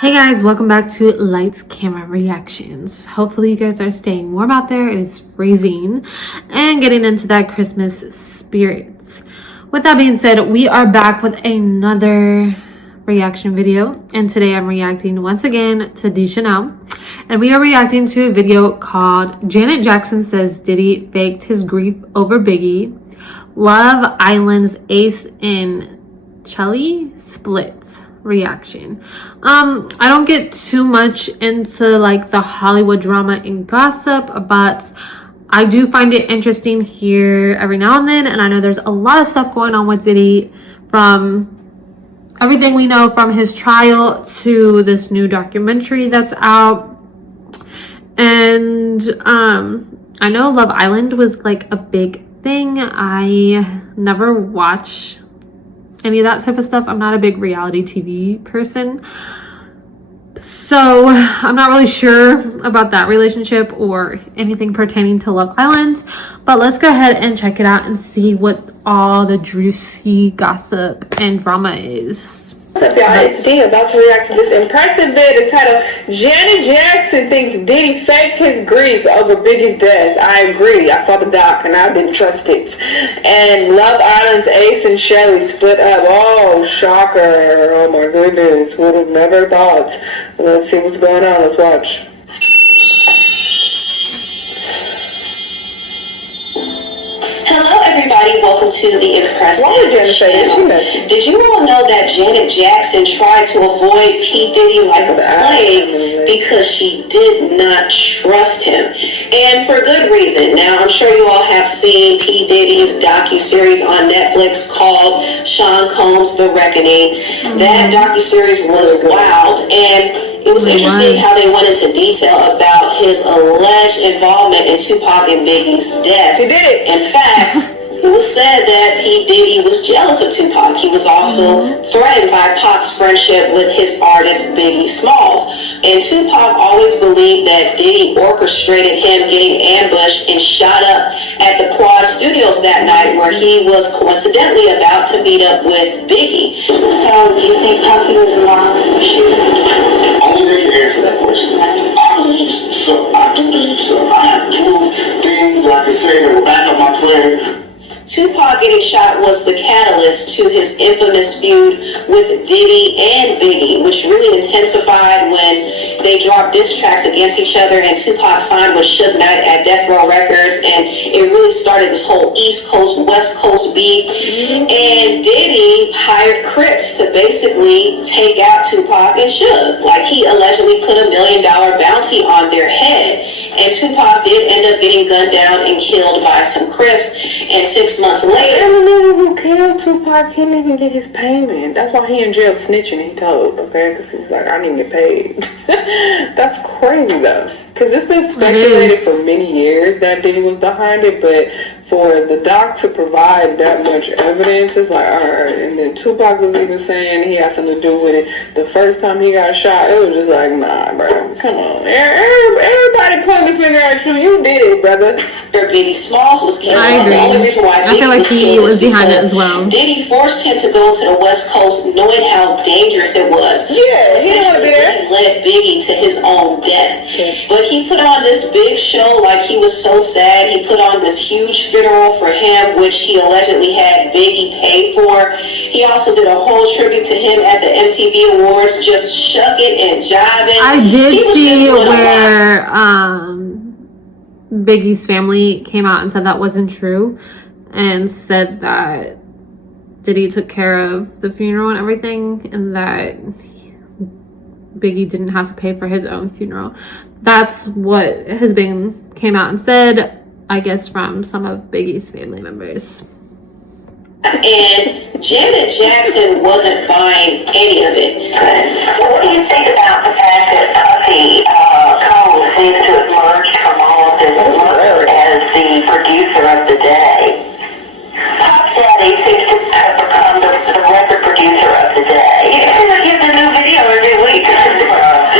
Hey guys, welcome back to Lights Camera Reactions. Hopefully you guys are staying warm out there. It is freezing and getting into that Christmas spirit. With that being said, we are back with another reaction video, and today I'm reacting once again to Diddy Chanel, and we are reacting to a video called Janet Jackson Says Diddy Faked His Grief Over Biggie, Love Island's Ace and Chelley Splits reaction. I don't get too much into like the Hollywood drama and gossip, but I do find it interesting here every now and then, and I know there's a lot of stuff going on with Diddy, from everything we know from his trial to this new documentary that's out. And I know Love Island was like a big thing. I never watch any of that type of stuff. I'm not a big reality TV person, so I'm not really sure about that relationship or anything pertaining to Love Island. But let's go ahead and check it out and see what all the juicy gossip and drama is. What's up, y'all? It's Dee about to react to this impressive vid. It's titled Janet Jackson Thinks Diddy Faked His Grief Over Biggie's Death. I agree. I saw the doc and I didn't trust it. And Love Island's Ace and Chelley split up. Oh, shocker. Oh my goodness. Would have never thought. Let's see what's going on. Let's watch. Hello everybody, welcome to the impressive. Why did Janet say this? Did you all know that Janet Jackson tried to avoid P. Diddy like a plague because she did not trust him? And for good reason. Now, I'm sure you all have seen P. Diddy's docuseries on Netflix called Sean Combs' The Reckoning. That docuseries was wild, and it was interesting how they went into detail about his alleged involvement in Tupac and Biggie's deaths. He did it. In fact, it was said that P. Diddy was jealous of Tupac. He was also threatened by Pac's friendship with his artist Biggie Smalls. And Tupac always believed that Diddy orchestrated him getting ambushed and shot up at the Quad Studios that night, where he was coincidentally about to meet up with Biggie. So, do you think Puffy was involved in the shooting? Only they can answer that question. I believe so. I do believe so. I have proof, things I can say that will back up my claim. Tupac getting shot was the catalyst to his infamous feud with Diddy and Biggie, which really intensified when they dropped diss tracks against each other, and Tupac signed with Suge Knight at Death Row Records, and it really started this whole East Coast, West Coast beef. And Diddy hired Crips to basically take out Tupac and Suge. Like, he allegedly put $1 million bounty on their head, and Tupac did end up getting gunned down and killed by some Crips, and 6 months later, And the nigga who killed Tupac, he didn't even get his payment. That's why he in jail snitching, he told, okay? Because he's like, I didn't get paid. That's crazy, though. Because it's been speculated for many years that Diddy was behind it, but for the doc to provide that much evidence, it's like, alright. And then Tupac was even saying he had something to do with it. The first time he got shot, it was just like, nah, bro, come on. Everybody pointing the finger at you. You did it, brother. Biggie Smalls was killed. I agree. The only reason why I feel like he was behind it as well. Diddy forced him to go to the West Coast, knowing how dangerous it was. Yeah, he didn't want to be there. He led Biggie to his own death. But he put on this big show like he was so sad. He put on this huge funeral for him, which he allegedly had Biggie pay for. He also did a whole tribute to him at the MTV Awards, just shucking and jiving. I did see where Biggie's family came out and said that wasn't true, and said that Diddy took care of the funeral and everything, and that Biggie didn't have to pay for his own funeral. That's what has been came out and said, I guess, from some of Biggie's family members. And Janet Jackson wasn't buying any of it. What do you think about the fact that Puffy Combs seems to have emerged from all of this work as the producer of the day? Puff Daddy seems to have become the record producer of the day. You seem like you have a new video every week.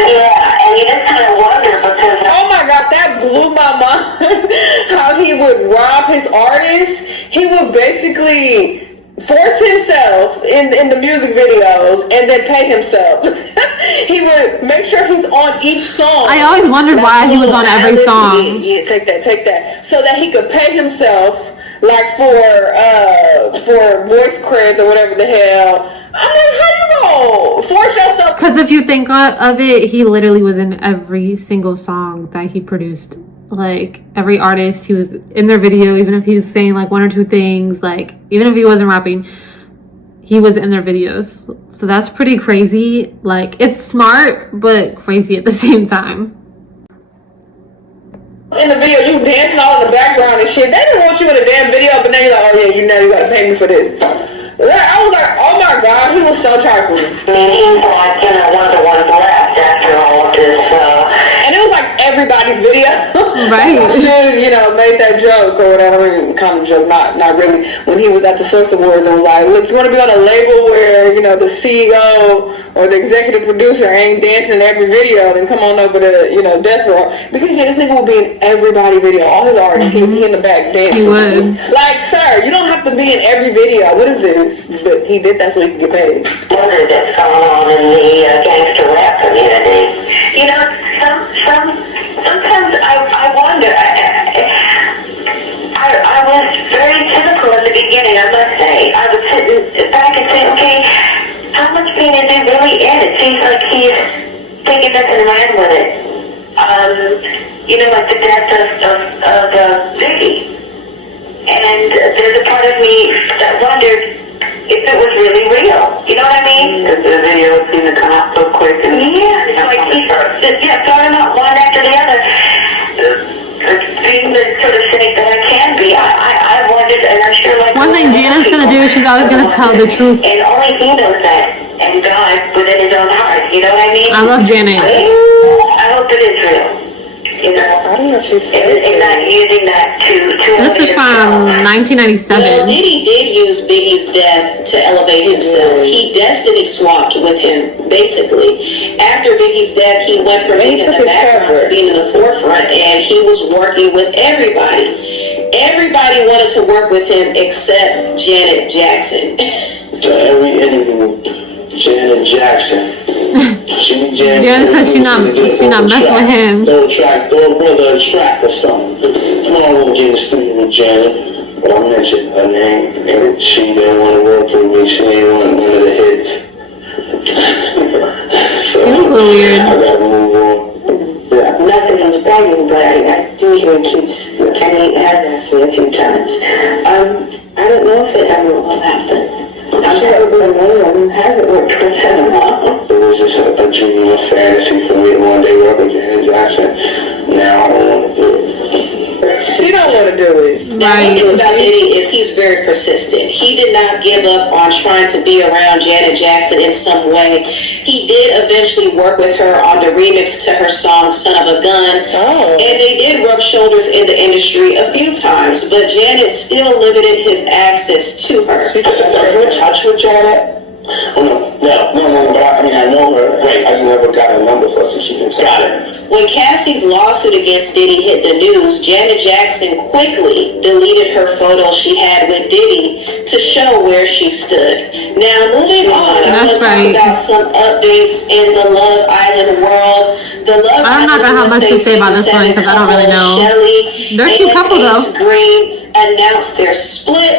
Yeah, and you just kind of wonder because... Oh my God, that blew my mind. How he would rob his artists. He would basically force himself in the music videos and then pay himself. He would make sure he's on each song. I always wondered why he was on every song. Yeah, take that. So that he could pay himself, like for voice creds or whatever the hell. I'm like, how you gonna force yourself? Because if you think of it, he literally was in every single song that he produced. Like, every artist, he was in their video, even if he's saying like one or two things, like even if he wasn't rapping, he was in their videos. So that's pretty crazy. Like, it's smart but crazy at the same time. In the video, you dancing all in the background and shit. They didn't want you in a damn video, but now you're like, oh yeah, you know you gotta pay me for this. I was like, oh my god, he was so trifling. I mean, he's like, one of the ones left after all of this, and it was like everybody's video. Right. Should, made that joke or whatever, kind of joke, not really, when he was at the Source Awards and was like, look, you want to be on a label where, the CEO or the executive producer ain't dancing in every video, then come on over to, Death Row. Because this nigga will be in everybody's video, all his artists, he in the back dancing. He would. Like, sir, you don't have to be in every video. What is this? But he did that so he could get paid. wonder that's going on in the gangster rap community. Sometimes I wonder. I was very cynical in the beginning, I must say. I was sitting back and saying, okay, how much pain is there really in it? Seems like he's taking this and ran with it. Like the death of Biggie. And there's a part of me that wondered if it was really real. You know what I mean? The video seemed to come out so quick. Yeah, it's like he's throwing out one after the other. Being the sort of cynic that I can be, I wondered, and I'm sure like... One thing Janet's gonna do is she's always gonna tell the truth. And only he knows that, and God within his own heart, you know what I mean? I love Janet. I hope it is real. I don't know if she's and not using that to This is from 1997. Well, Diddy did use Biggie's death to elevate himself. He destiny swapped with him, basically. After Biggie's death, he went from being in the background to being in the forefront, and he was working with everybody. Everybody wanted to work with him except Janet Jackson. So every interview, Janet Jackson. Janet says she not messing with him. Throw a brother a track or something. I won't get in the studio with Janet, but I mentioned her name, and she didn't want to work with me. She didn't want one of the hits. So It was a little weird. I gotta move on. Yeah. Nothing is bragging, but I do hear he keeps, and he has asked me a few times. I don't know if it ever will happen. I've never been one who hasn't worked with him. It was just a dream, a fantasy for me to one day work with Janet Jackson. Now I don't want to do it. She don't want to do it. Now, one thing about Diddy is he's very persistent. He did not give up on trying to be around Janet Jackson in some way. He did eventually work with her on the remix to her song Son of a Gun. Oh. And they did rub shoulders in the industry a few times, but Janet still limited his access to her. Are you in touch with Janet? No, but I know her. Wait, I just never got a number for her so she can tell it. When Cassie's lawsuit against Diddy hit the news, Janet Jackson quickly deleted her photo she had with Diddy to show where she stood. Now, moving on, I want to talk about some updates in the Love Island world. The Love I'm not gonna have much to say about this one because I don't really know. Chelley They're a cute couple though. Green announced their split.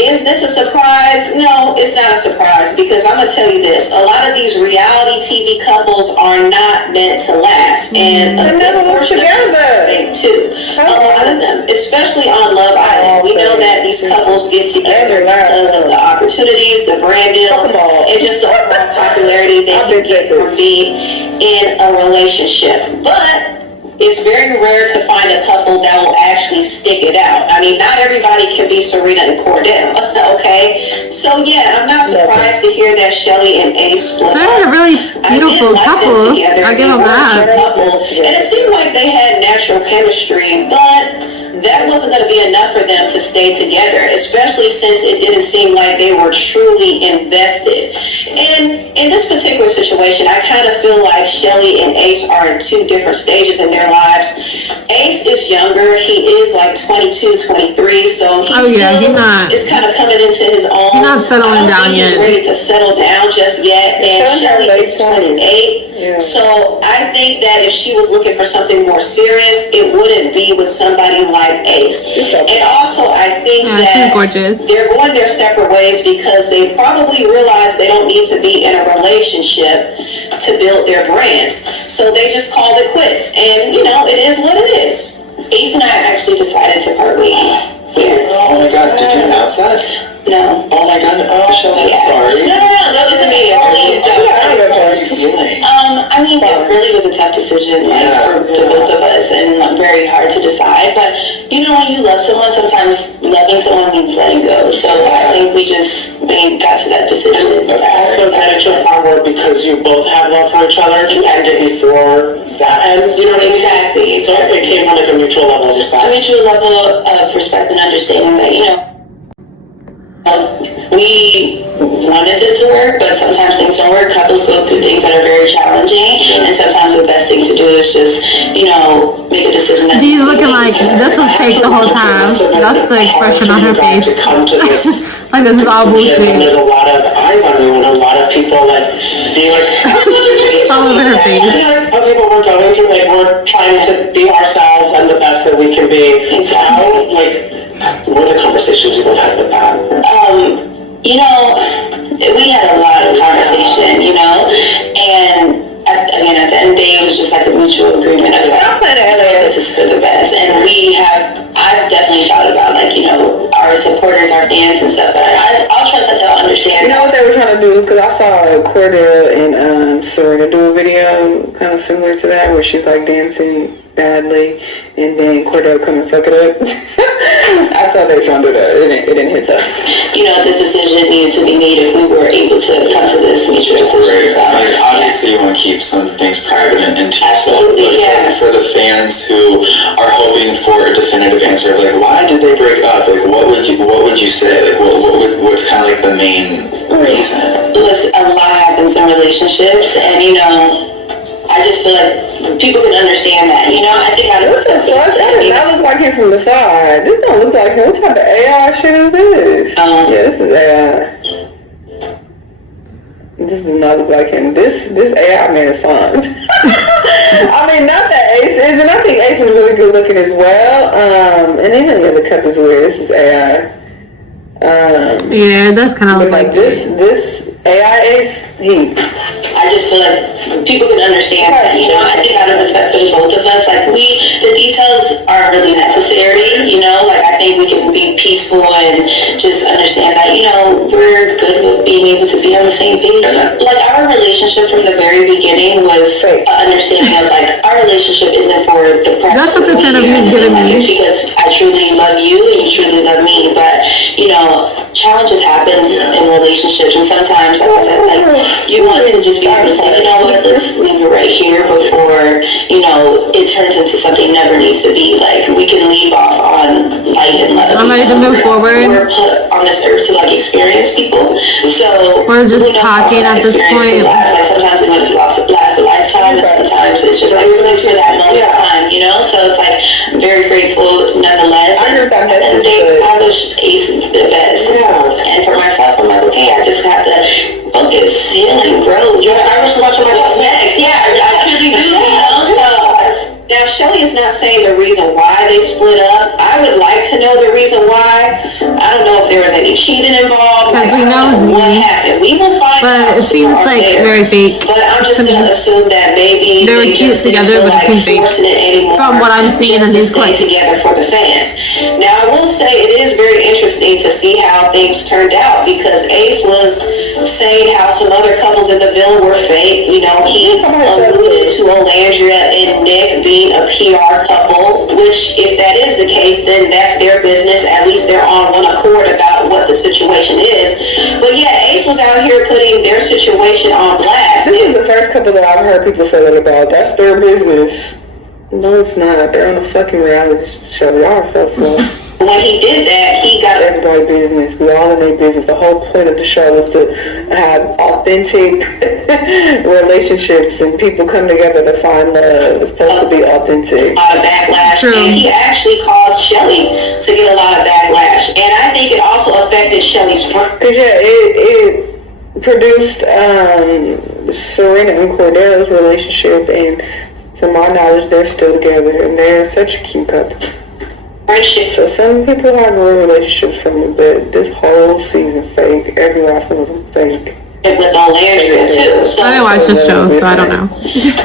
Is this a surprise? No, it's not a surprise because I'm going to tell you this. A lot of these reality TV couples are not meant to last. And they never work together. Too. A lot of them, especially on Love Island. We know that these couples get together because of the opportunities, the brand deals, and just the overall popularity they can get from being in a relationship. But it's very rare to find a couple that will actually stick it out. I mean, not everybody can be Serena and Cordell, okay? So yeah, I'm not surprised to hear that Chelley and Ace split up. They're a really beautiful couple. I give them that. And it seemed like they had natural chemistry, but that wasn't going to be enough for them to stay together, especially since it didn't seem like they were truly invested. And in this particular situation, I kind of feel like Chelley and Ace are in two different stages in their their lives. Ace is younger. He is like 22, 23, so he he's not. is kind of coming into his own. He's not settling down He's yet. ready to settle down just yet. And Chelley is 28. Yeah. So I think that if she was looking for something more serious, it wouldn't be with somebody like Ace. And also, I think that they're going their separate ways because they probably realize they don't need to be in a relationship to build their brands. So they just called it quits. And, you know, it is what it is. Ace and I actually decided to part ways. Oh my God, did you announce that? No. Oh my God, Chelley, I'm sorry. No, it's me. Please don't. How are you feeling? I mean, it really was a tough decision, like, for the both of us, and very hard to decide. But, you know, when you love someone, sometimes loving someone means letting go. So I think we just got to that decision. Also, that is your power because you both have love for each other to end it before that ends, you know what I mean? Exactly. So it came from like a mutual level of respect. A mutual level of respect and understanding that, you know, we wanted this to work, but sometimes things don't work. Couples go through things that are very challenging, and sometimes the best thing to do is just, you know, make a decision. He's looking like this was fake the whole time. That's the expression on her face. Like this is all bullshit. And there's a lot of eyes on you, and a lot of people like being like, it's all over her face. Okay, but we're going through, like, we're trying to be ourselves and the best that we can be. How, like, what are the conversations you both had with that? You know, we had a lot of conversation, you know, and at the end of the day, it was just like a mutual agreement of like, this is for the best. And I've definitely thought about, like, you know, our supporters, our fans and stuff, but I'll trust that they'll understand. You know what they were trying to do? Because I saw Cordell and Serena do a video kind of similar to that, where she's like dancing badly, and then Cordell come and fuck it up. I thought they were trying to do that. It didn't hit that. You know, this decision needed to be made if we were able to come to this mutual decision. So, like, obviously, you want to keep some things private and to yourself. Absolutely, but for the fans who are hoping for a definitive answer, like, why did they break up? Like, what would you say? Like, what's kind of like the main reason? Listen, a lot happens in relationships, and you know, I just feel like people can understand that. You know, I think That does not look like him from the side. This don't look like him. What type of AI shit is this? Yeah, this is AI. This does not look like him. This AI man is fine. I mean, not that Ace is, and I think Ace is really good looking as well. And even the other cup is weird. This is AI. Yeah, that's kind of like this AI Ace. I just feel like people can understand that, you know. I think out of respect for both of us, like the details are really necessary, you know. Like I think we can be peaceful and just understand that, you know, we're good with being able to be on the same page. Like our relationship from the very beginning was an understanding of like our relationship isn't for the press. That's what this interview is giving me. It's because I truly love you and you truly love me, but you know, challenges happen in relationships, and sometimes, like I said, like you want to just be able to say, you know what, let's leave it right here before, you know, it turns into something never needs to be. Like we can leave off on light and love. I'm ready to move forward. We're put on this earth to like experience people, so we're just talking at this point. Like sometimes we want it to last a lifetime, and sometimes it's just like it's for that moment of time, you know. So it's like I'm very grateful nonetheless. And I wish Ace the best. And for myself, I'm like, okay, I just have to focus, heal, and grow. I wish so much for myself next. Yeah, I truly do, you know. So now, Chelley is not saying the reason why they split up. I would like to know the reason why. I don't know if there was any cheating involved. Like, we know what happened. We will find out. But it seems like very fake. But I'm just going to assume that maybe they were cute together, but it seems fake. From what I'm seeing in these clips. Together for the fans. Now, I will say it is very interesting to see how things turned out, because Ace was saying how some other couples in the villa were fake. You know, he alluded to Olandria and Nick being a PR couple, which if that is the case, then that's their business. At least they're on one accord about what the situation is. But yeah, Ace was out here putting their situation on blast. This is the first couple that I've heard people say that about. That's their business. No, it's not. They're on a fucking reality show. Y'all are so slow. When he did that, he got everybody business. We all in their business. The whole point of the show is to have authentic relationships and people come together to find love. It's supposed to be authentic. a lot of backlash. True. And he actually caused Chelley to get a lot of backlash. And I think it also affected Chelley's friend. Because it produced Serena and Cordell's relationship, and from my knowledge, they're still together, and they're such a cute couple. Friendship. So some people have real relationships from it, but this whole season fake. Every last one of them fake. With Landry too. So I didn't watch this show, so I don't know.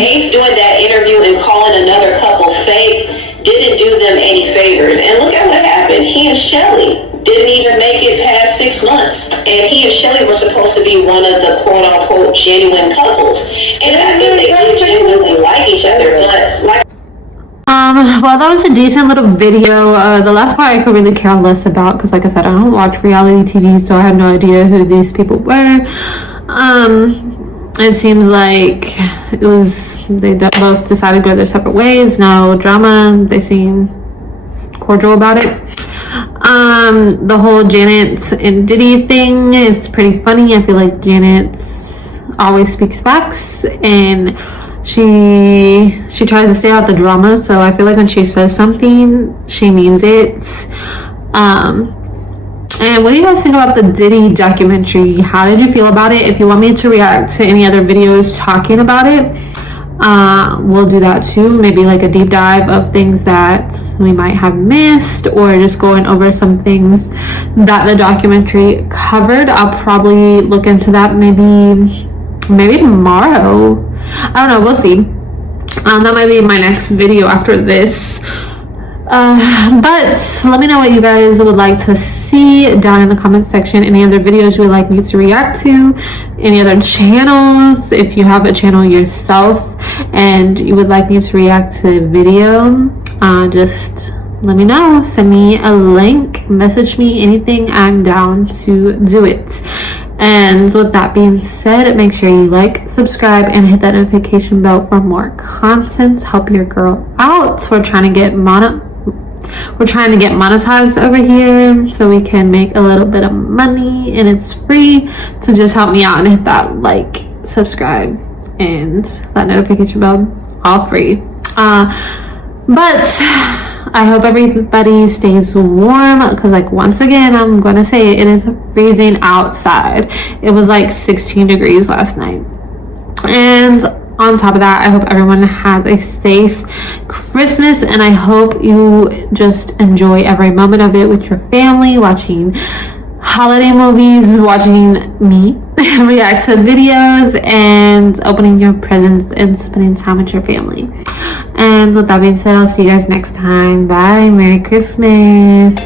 Ace doing that interview and calling another couple fake didn't do them any favors. And look at what happened. He and Chelley didn't even make it past 6 months. And he and Chelley were supposed to be one of the quote-unquote genuine couples. And I think they did genuinely like each other, but like Well, that was a decent little video. The last part I could really care less about because, like I said, I don't watch reality TV, so I have no idea who these people were. It seems like they both decided to go their separate ways. No drama. They seem cordial about it. The whole Janet and Diddy thing is pretty funny. I feel like Janet always speaks facts, and she tries to stay out the drama, so I feel like when she says something, she means it. And what do you guys think about the Diddy documentary? How did you feel about it? If you want me to react to any other videos talking about it, we'll do that too. Maybe like a deep dive of things that we might have missed, or just going over some things that the documentary covered. I'll probably look into that maybe tomorrow. I don't know, we'll see. That might be my next video after this. But let me know what you guys would like to see down in the comment section. Any other videos you would like me to react to, any other channels. If you have a channel yourself and you would like me to react to a video, just let me know. Send me a link, message me, anything. I'm down to do it. And with that being said, make sure you like, subscribe, and hit that notification bell for more content. Help your girl out. We're trying to get monetized over here so we can make a little bit of money, and it's free. So just help me out and hit that like, subscribe, and that notification bell, all free. But I hope everybody stays warm, because like once again I'm gonna say it is freezing outside. It was like 16 degrees last night. And on top of that, I hope everyone has a safe Christmas, and I hope you just enjoy every moment of it with your family, watching holiday movies, watching me react to videos, and opening your presents and spending time with your family. And with that being said, I'll see you guys next time. Bye. Merry Christmas.